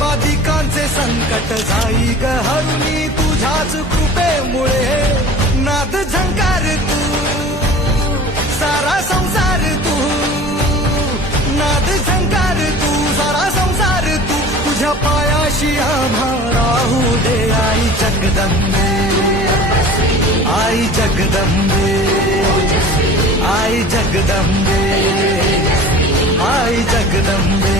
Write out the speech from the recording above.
बाधिकांचे संकट जाई ग हरुणी तुझ्याच कृपेमुळे नाद झंकार तू सारा संसार तू नाद झंकार तू सारा संसार तू तुझ्या पायाशी आम्हा राहू दे आई जगदंबे आई जगदंबे आई जगदंबे आई जगदंबे